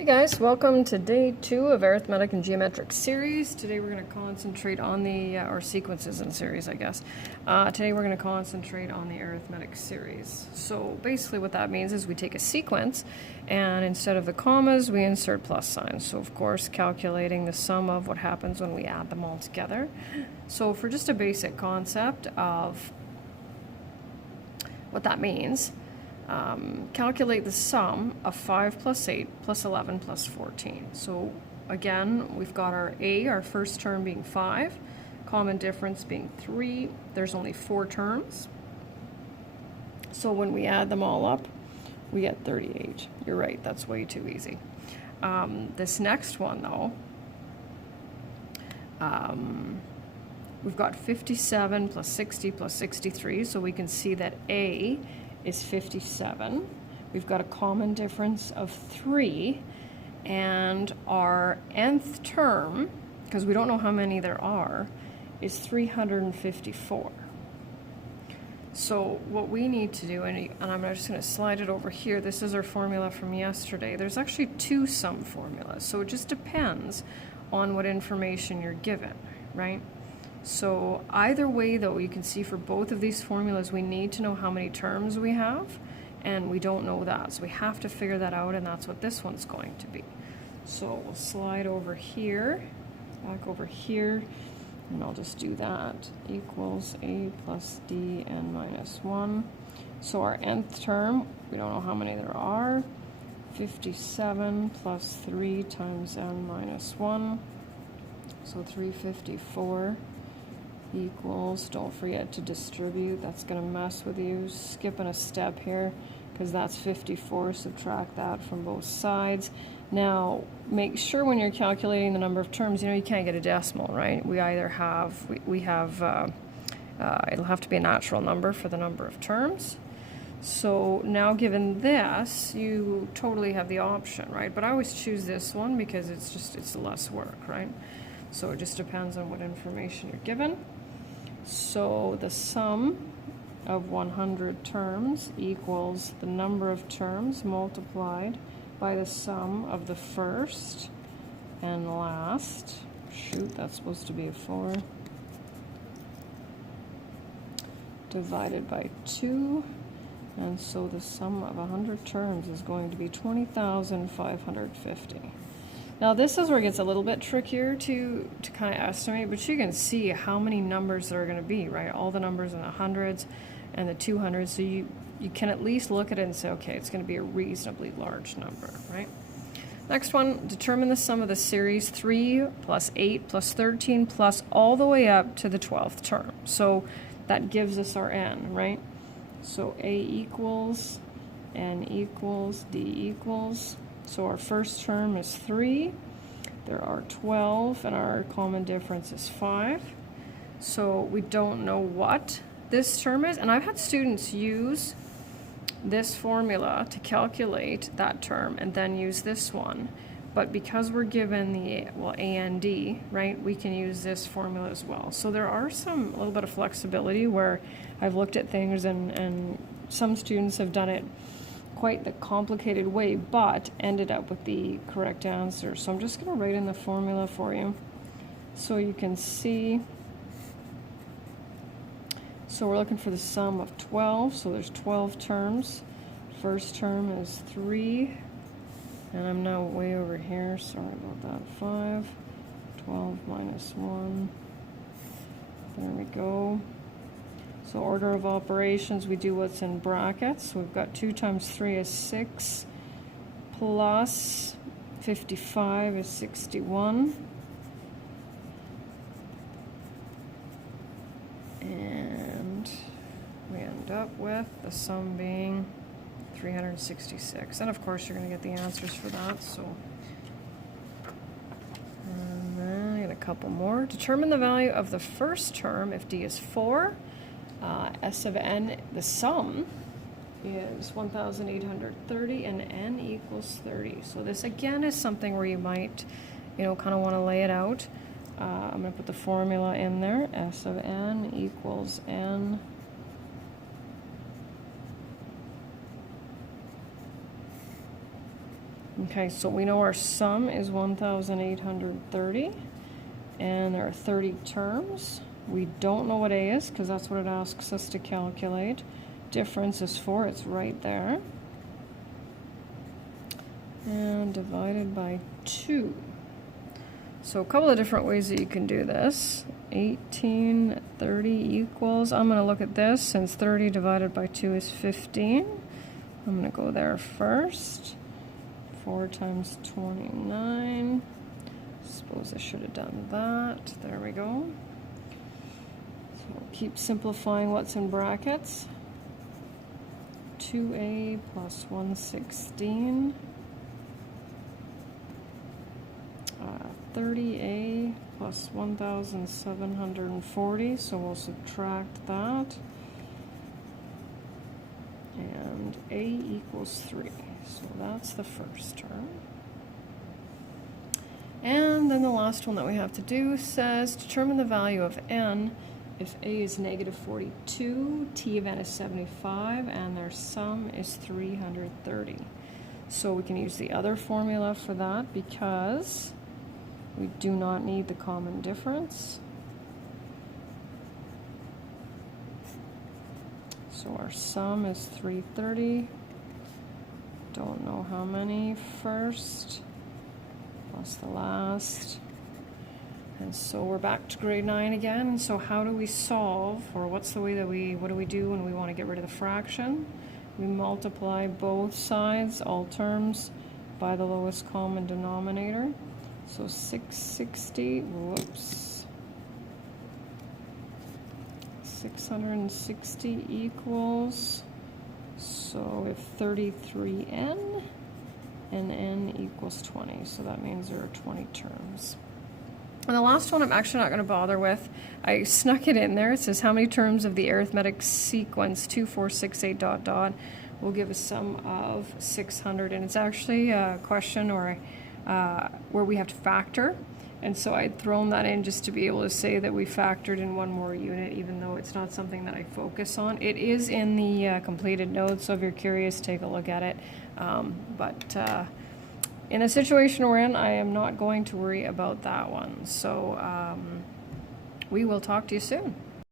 Hey guys, welcome to day 2 of Arithmetic and Geometric Series. Today we're going to concentrate on the, or sequences in series, I guess. Today we're going to concentrate on the Arithmetic Series. So basically what that means is we take a sequence and instead of the commas we insert plus signs. So of course calculating the sum of what happens when we add them all together. So for just a basic concept of what that means, calculate the sum of 5 plus 8 plus 11 plus 14. So again, we've got our A, our first term being 5, common difference being 3. There's only 4 terms. So when we add them all up, we get 38. You're right, that's way too easy. This next one though, we've got 57 plus 60 plus 63, so we can see that A is 57. We've got a common difference of 3, and our nth term, because we don't know how many there are, is 354. So what we need to do, and I'm just going to slide it over here, this is our formula from yesterday. There's actually 2 sum formulas, so it just depends on what information you're given, right? So either way though, you can see for both of these formulas we need to know how many terms we have, and we don't know that, so we have to figure that out, and that's what this one's going to be. So we'll slide over here, back over here, and I'll just do that. Equals A plus D n minus 1. So our nth term, we don't know how many there are, 57 plus 3 times n minus 1, so 354. Equals, don't forget to distribute, that's going to mess with you, skipping a step here because that's 54, subtract that from both sides. Now make sure when you're calculating the number of terms, you can't get a decimal, right? We either have, it'll have to be a natural number for the number of terms. So now given this, you totally have the option, right? But I always choose this one because it's less work, right? So it just depends on what information you're given. So the sum of 100 terms equals the number of terms multiplied by the sum of the first and last. Shoot, that's supposed to be a 4. Divided by 2. And so the sum of 100 terms is going to be 20,550. Now this is where it gets a little bit trickier to kind of estimate, but you can see how many numbers there are going to be, right? All the numbers in the hundreds and the 200s, so you can at least look at it and say, okay, it's going to be a reasonably large number, right? Next one, determine the sum of the series 3 plus 8 plus 13 plus all the way up to the 12th term. So that gives us our n, right? So A equals, N equals, D equals. So our first term is 3, there are 12, and our common difference is 5. So we don't know what this term is, and I've had students use this formula to calculate that term and then use this one. But because we're given the, well, A and D, right, we can use this formula as well. So there are a little bit of flexibility where I've looked at things and some students have done it quite the complicated way, but ended up with the correct answer. So I'm just going to write in the formula for you so you can see. So we're looking for the sum of 12, so there's 12 terms. First term is 3, and I'm now way over here, sorry about that, 5, 12 minus 1, there we go. So order of operations, we do what's in brackets. So we've got 2 times 3 is 6, plus 55 is 61. And we end up with the sum being 366. And of course you're going to get the answers for that. So, and then I get a couple more. Determine the value of the first term if D is 4. S of n, the sum is 1,830, and n equals 30. So this again is something where you might, kind of want to lay it out. I'm going to put the formula in there. S of n equals n Okay, so we know our sum is 1,830, and there are 30 terms. We don't know what A is because that's what it asks us to calculate. Difference is 4, it's right there. And divided by 2. So a couple of different ways that you can do this. 1830 equals, I'm going to look at this, since 30 divided by 2 is 15. I'm going to go there first. 4 times 29. Suppose I should have done that. There we go. So we'll keep simplifying what's in brackets. 2a plus 116. 30a plus 1,740, so we'll subtract that. And a equals 3, so that's the first term. And then the last one that we have to do says determine the value of n if a is negative 42, t of n is 75, and their sum is 330. So we can use the other formula for that because we do not need the common difference. So our sum is 330. Don't know how many first, plus the last. And so we're back to grade 9 again. So how do we solve, or what's the way that what do we do when we want to get rid of the fraction? We multiply both sides, all terms, by the lowest common denominator. So 660, 660 equals, so if 33n, and n equals 20, so that means there are 20 terms. And the last one I'm actually not going to bother with. I snuck it in there. It says how many terms of the arithmetic sequence 2, 4, 6, 8, ... will give a sum of 600, and it's actually a question or where we have to factor, and so I'd thrown that in just to be able to say that we factored in one more unit, even though it's not something that I focus on. It is in the completed notes, so if you're curious, take a look at it. But in the situation we're in, I am not going to worry about that one. So we will talk to you soon.